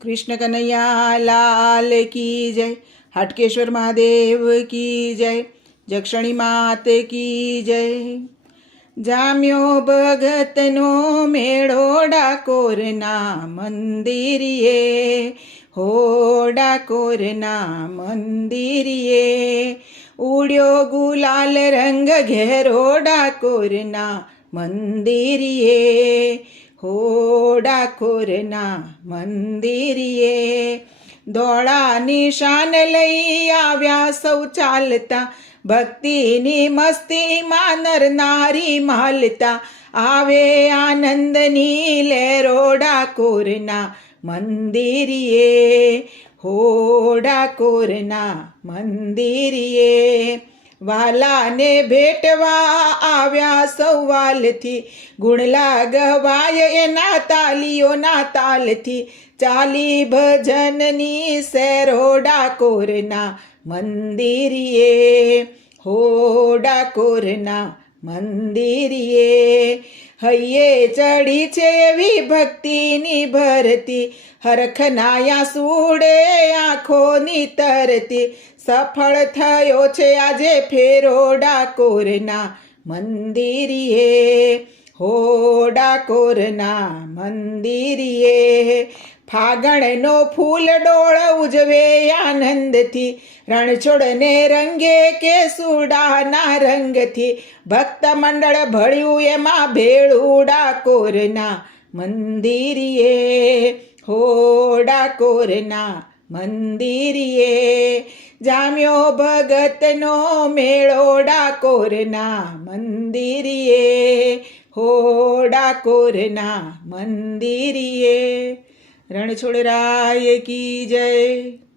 કૃષ્ણ કનૈયા લાલ કી જય, હાટકેશ્વર મહાદેવ કી જય જક્ષણી માત કી જય. જામ્યો ભગતનો મેળો ડાકોરના મંદિરિયે હો ડાકોરના મંદિરિયે ઉડ્યો ગુલાલ રંગ ઘેરો ડાકોરના મંદિરિયે હો ડાકોરના મંદિરીએ દોડા નિશાન લઈ આવ્યા. સૌ ચાલતા ભક્તિની મસ્તીમાં નરનારી માલતા. આવે આનંદની લેરો ડાકોરના મંદિરીએ હો ડાકોરના મંદિરિયે વાલાને ભેટવા આવ્યા સવાલથી. વાલથી ગુણલા ગવાય એના તાલીઓના તાલથી. ચાલી ભજનની સેરો ડાકોરના મંદિરીએ હો ડાકોરના મંદિરિયે હૈયે ચડી છે એવી ભક્તિની ભરતી. હરખનાયા સુડે આંખોની તરતી. સફળ થયો છે આજે ફેરો ડાકોરના મંદિરિયે હો ડાકોરના મંદિરિયે ફાગણનો ફૂલ ડોળ ઉજવે આનંદથી. રણછોડને રંગે કે સુડાના રંગથી. ભક્ત મંડળ ભળ્યું એમાં ભેળું ડાકોરના મંદિરીએ હો ડાકોરના મંદિરીએ જામ્યો ભગતનો મેળો ડાકોરના મંદિરીએ હો ડાકોરના મંદિરિયે રણછોડરાય કી જય?